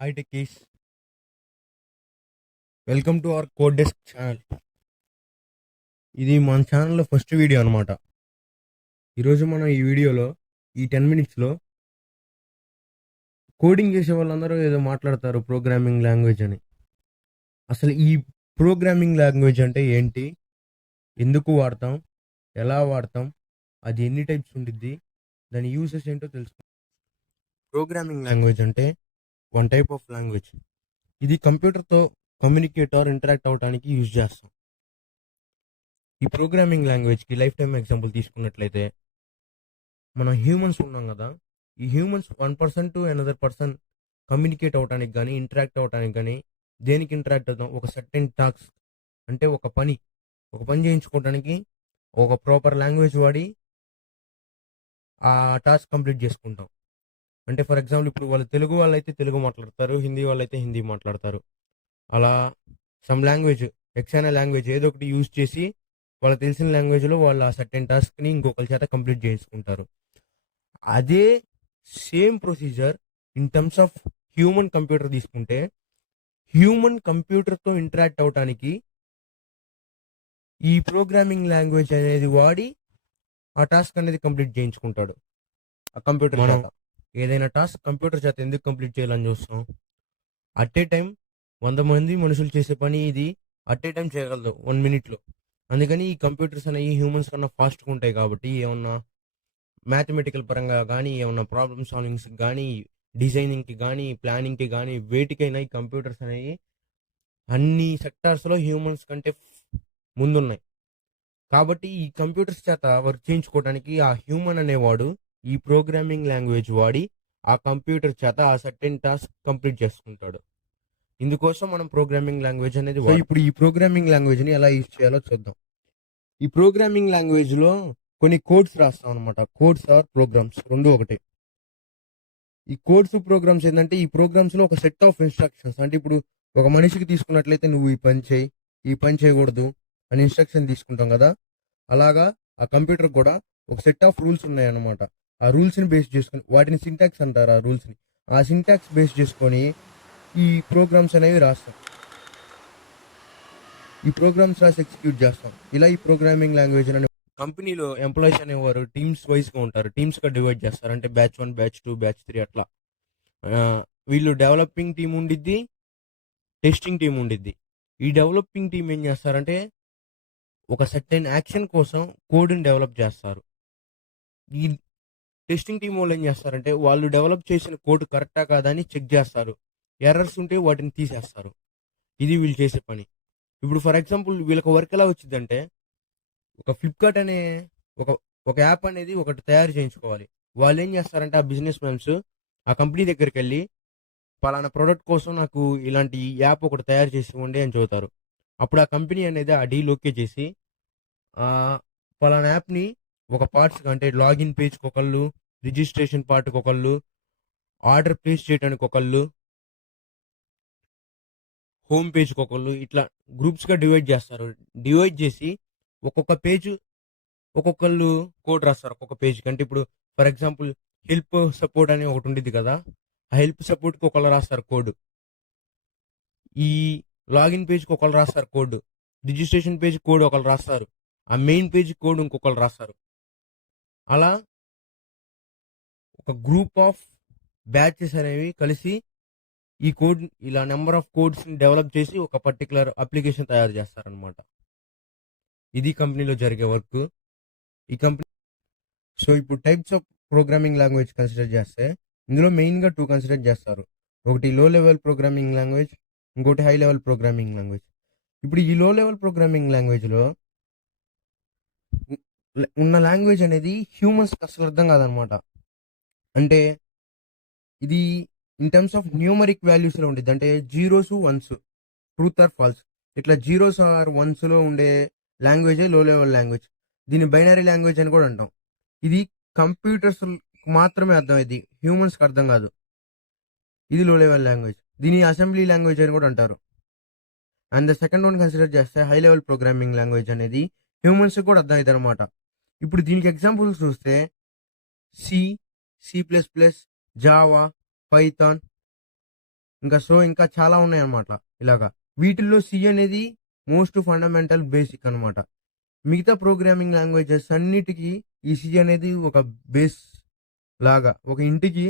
Hi Techies, welcome to our code desk channel. ఇది మన ఛానల్లో ఫస్ట్ వీడియో అనమాట. ఈరోజు మనం ఈ వీడియోలో ఈ 10 మినిట్స్లో కోడింగ్ చేసే వాళ్ళందరూ ఏదో మాట్లాడతారు ప్రోగ్రామింగ్ లాంగ్వేజ్ అని. అసలు ఈ ప్రోగ్రామింగ్ లాంగ్వేజ్ అంటే ఏంటి, ఎందుకు వాడతాం, ఎలా వాడతాం, అది ఎన్ని టైప్స్ ఉండిద్ది, దాని యూసెస్ ఏంటో తెలుసుకుంటాం. ప్రోగ్రామింగ్ లాంగ్వేజ్ అంటే వన్ టైప్ ఆఫ్ లాంగ్వేజ్. ఇది కంప్యూటర్తో కమ్యూనికేట్ ఆర్ ఇంటరాక్ట్ అవ్వడానికి యూజ్ చేస్తాం. ఈ ప్రోగ్రామింగ్ లాంగ్వేజ్కి లైఫ్ టైం ఎగ్జాంపుల్ తీసుకున్నట్లయితే మనం హ్యూమన్స్ ఉన్నాం కదా, ఈ humans 1% to another person communicate అవ్వడానికి కానీ ఇంటరాక్ట్ అవ్వడానికి కానీ దేనికి ఇంటరాక్ట్ అవుతాం, ఒక సర్టెన్ టాస్క్ అంటే ఒక పని చేయించుకోవడానికి ఒక ప్రాపర్ లాంగ్వేజ్ వాడి ఆ టాస్క్ కంప్లీట్ చేసుకుంటాం. అంటే ఫర్ ఎగ్జాంపుల్ ఇప్పుడు వాళ్ళు తెలుగు వాళ్ళైతే తెలుగు మాట్లాడతారు, హిందీ వాళ్ళైతే హిందీ మాట్లాడతారు. అలా సమ్ లాంగ్వేజ్ ఎక్స్ అనే లాంగ్వేజ్ ఏదో ఒకటి యూజ్ చేసి వాళ్ళకి తెలిసిన లాంగ్వేజ్లో వాళ్ళు ఆ సర్టెన్ టాస్క్ని ఇంకొకరి చేత కంప్లీట్ చేసుకుంటారు. అదే same procedure in terms of human computer తీసుకుంటే, హ్యూమన్ కంప్యూటర్తో ఇంటరాక్ట్ అవటానికి ఈ ప్రోగ్రామింగ్ లాంగ్వేజ్ అనేది వాడి ఆ టాస్క్ అనేది కంప్లీట్ చేయించుకుంటాడు ఆ కంప్యూటర్ చేత. ఏదైనా టాస్క్ కంప్యూటర్ చేత ఎందుకు కంప్లీట్ చేయాలని చూస్తాం, అట్ ఏ టైం 100 మంది మనుషులు చేసే పని ఇది అట్ ఏ టైం చేయగలదు 1 మినిట్లో. అందుకని ఈ కంప్యూటర్స్ అనేవి హ్యూమన్స్ కన్నా ఫాస్ట్గా ఉంటాయి కాబట్టి ఏమన్నా మ్యాథమెటికల్ పరంగా కానీ, ఏమన్నా ప్రాబ్లమ్ సాల్వింగ్స్కి కానీ, డిజైనింగ్కి కానీ, ప్లానింగ్కి కానీ, వేటికైనా ఈ కంప్యూటర్స్ అనేవి అన్ని సెక్టార్స్లో హ్యూమన్స్ కంటే ముందున్నాయి. కాబట్టి ఈ కంప్యూటర్స్ చేత వర్క్ చేయించుకోవడానికి ఆ హ్యూమన్ అనేవాడు ఈ ప్రోగ్రామింగ్ లాంగ్వేజ్ వాడి ఆ కంప్యూటర్ చేత ఆ సర్టెన్ టాస్క్ కంప్లీట్ చేసుకుంటాడు. ఇందుకోసం మనం ప్రోగ్రామింగ్ లాంగ్వేజ్ అనేది ఇప్పుడు ఈ ప్రోగ్రామింగ్ లాంగ్వేజ్ని ఎలా యూజ్ చేయాలో చూద్దాం. ఈ ప్రోగ్రామింగ్ లాంగ్వేజ్లో కొన్ని కోడ్స్ రాస్తాం అనమాట. కోడ్స్ ఆర్ ప్రోగ్రామ్స్ రెండు ఒకటే. ఈ కోడ్స్ ప్రోగ్రామ్స్ ఏంటంటే ఈ ప్రోగ్రామ్స్లో ఒక సెట్ ఆఫ్ ఇన్స్ట్రక్షన్స్, అంటే ఇప్పుడు ఒక మనిషికి తీసుకున్నట్లయితే నువ్వు ఈ పని చేయి, ఈ పని చేయకూడదు అని ఇన్స్ట్రక్షన్ తీసుకుంటాం కదా, అలాగా ఆ కంప్యూటర్ కూడా ఒక సెట్ ఆఫ్ రూల్స్ ఉన్నాయన్నమాట. ఆ రూల్స్ని బేస్ చేసుకొని వాటిని సింటాక్స్ అంటారు. ఆ సింటాక్స్ బేస్ చేసుకొని ఈ ప్రోగ్రామ్స్ అనేవి రాస్తాం. ఈ ప్రోగ్రామ్స్ రాసి ఎగ్జిక్యూట్ చేస్తాం. ఇలా ఈ ప్రోగ్రామింగ్ లాంగ్వేజ్ అనే కంపెనీలో ఎంప్లాయీస్ అనేవారు టీమ్స్ వైజ్గా ఉంటారు, టీమ్స్గా డివైడ్ చేస్తారు. అంటే బ్యాచ్ 1, బ్యాచ్ 2, బ్యాచ్ 3 అట్లా. వీళ్ళు డెవలపింగ్ టీం ఉండిద్ది, టెస్టింగ్ టీం ఉండిద్ది. ఈ డెవలపింగ్ టీం ఏం చేస్తారంటే ఒక సర్టెన్ యాక్షన్ కోసం కోడ్ని డెవలప్ చేస్తారు. ఈ టెస్టింగ్ టీం వాళ్ళు ఏం చేస్తారంటే వాళ్ళు డెవలప్ చేసిన కోడ్ కరెక్టా కాదా అని చెక్ చేస్తారు. ఎర్రర్స్ ఉంటే వాటిని తీసేస్తారు. ఇది వీళ్ళు చేసే పని. ఇప్పుడు ఫర్ ఎగ్జాంపుల్ వీళ్ళకి వర్క్ ఎలా వచ్చిందంటే, ఒక ఫ్లిప్కార్ట్ అనే ఒక ఒక యాప్ అనేది ఒకటి తయారు చేయించుకోవాలి. వాళ్ళు ఏం చేస్తారంటే ఆ బిజినెస్ మ్యాన్స్ ఆ కంపెనీ దగ్గరికి వెళ్ళి పలానా ప్రోడక్ట్ కోసం నాకు ఇలాంటి యాప్ ఒకటి తయారు చేసి ఇవ్వండి అని చెబుతారు. అప్పుడు ఆ కంపెనీ అనేది ఆ డీల్ ఓకే చేసి పలానా యాప్ని ఒక పార్ట్స్ అంటే లాగిన్ పేజ్కి ఒకళ్ళు, రిజిస్ట్రేషన్ పార్ట్కి ఒకళ్ళు, ఆర్డర్ ప్లేస్ చేయడానికి ఒకళ్ళు, హోమ్ పేజ్కి ఒకళ్ళు, ఇట్లా గ్రూప్స్గా డివైడ్ చేస్తారు. డివైడ్ చేసి ఒక్కొక్క పేజ్ ఒక్కొక్కళ్ళు కోడ్ రాస్తారు ఒక్కొక్క పేజ్కి. అంటే ఇప్పుడు ఫర్ ఎగ్జాంపుల్ హెల్ప్ సపోర్ట్ అని ఒకటి ఉండిద్ది కదా, ఆ హెల్ప్ సపోర్ట్కి ఒకళ్ళు రాస్తారు కోడ్, ఈ లాగిన్ పేజ్కి ఒకళ్ళు రాస్తారు కోడ్, రిజిస్ట్రేషన్ పేజ్ కోడ్ ఒకళ్ళు రాస్తారు, ఆ మెయిన్ పేజ్ కోడ్ ఇంకొకళ్ళు రాస్తారు. అలా ఒక గ్రూప్ ఆఫ్ బ్యాచెస్ అనేవి కలిసి ఈ కోడ్ ఇలా నెంబర్ ఆఫ్ కోడ్స్ని డెవలప్ చేసి ఒక పర్టికులర్ అప్లికేషన్ తయారు చేస్తారనమాట. ఇది కంపెనీలో జరిగే వర్క్. ఈ కంపెనీ సో ఇప్పుడు types of programming language consider చేస్తే ఇందులో మెయిన్గా 2 కన్సిడర్ చేస్తారు. ఒకటి లో లెవెల్ ప్రోగ్రామింగ్ లాంగ్వేజ్, ఇంకోటి హై లెవెల్ ప్రోగ్రామింగ్ లాంగ్వేజ్. ఇప్పుడు ఈ లో లెవెల్ ప్రోగ్రామింగ్ లాంగ్వేజ్లో ఉన్న లాంగ్వేజ్ అనేది హ్యూమన్స్కి అసలు అర్థం కాదనమాట. అంటే ఇది ఇన్ టర్మ్స్ ఆఫ్ న్యూమరిక్ వాల్యూస్లో ఉండేది. అంటే 0s 1s, truth or falls, ఇట్లా 0s ఆర్ 1sలో ఉండే లాంగ్వేజే లో లెవెల్ లాంగ్వేజ్. దీన్ని బైనరీ లాంగ్వేజ్ అని కూడా అంటాం. ఇది కంప్యూటర్స్ మాత్రమే అర్థమైంది, హ్యూమన్స్కి అర్థం కాదు. ఇది లో లెవెల్ లాంగ్వేజ్. దీని అసెంబ్లీ లాంగ్వేజ్ అని కూడా అంటారు. And the second one consider చేస్తే హై లెవెల్ ప్రోగ్రామింగ్ లాంగ్వేజ్ అనేది హ్యూమన్స్కి కూడా అర్థం అవుతుంది అనమాట. ఇప్పుడు దీనికి ఎగ్జాంపుల్స్ చూస్తే సి, C++, జావా, పైథాన్, ఇంకా చాలా ఉన్నాయన్నమాట ఇలాగా. వీటిల్లో సి అనేది మోస్ట్ ఫండమెంటల్ బేసిక్ అనమాట. మిగతా ప్రోగ్రామింగ్ లాంగ్వేజెస్ అన్నిటికి ఈ సి అనేది ఒక బేస్ లాగా, ఒక ఇంటికి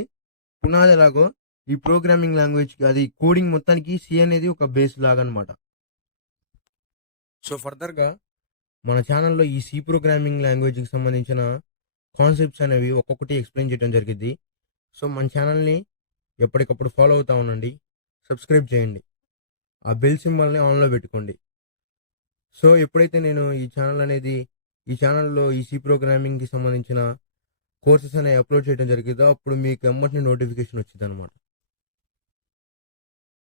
పునాది ఎలాగో ఈ ప్రోగ్రామింగ్ లాంగ్వేజ్ అది కోడింగ్ మొత్తానికి సి అనేది ఒక బేస్ లాగా అనమాట. సో ఫర్దర్గా మన ఛానల్లో ఈ సి ప్రోగ్రామింగ్ లాంగ్వేజ్కి సంబంధించిన కాన్సెప్ట్స్ అనేవి ఒక్కొక్కటి ఎక్స్ప్లెయిన్ చేయడం జరిగింది. సో మన ఛానల్ని ఎప్పటికప్పుడు ఫాలో అవుతా ఉండండి, సబ్స్క్రైబ్ చేయండి, ఆ బెల్ సింబల్ని ఆన్లో పెట్టుకోండి. సో ఎప్పుడైతే నేను ఈ ఛానల్లో ఈ సి ప్రోగ్రామింగ్కి సంబంధించిన కోర్సెస్ అనేవి అప్లోడ్ చేయడం జరిగిందో అప్పుడు మీకు ఎమ్మటిని నోటిఫికేషన్ వచ్చింది అనమాట.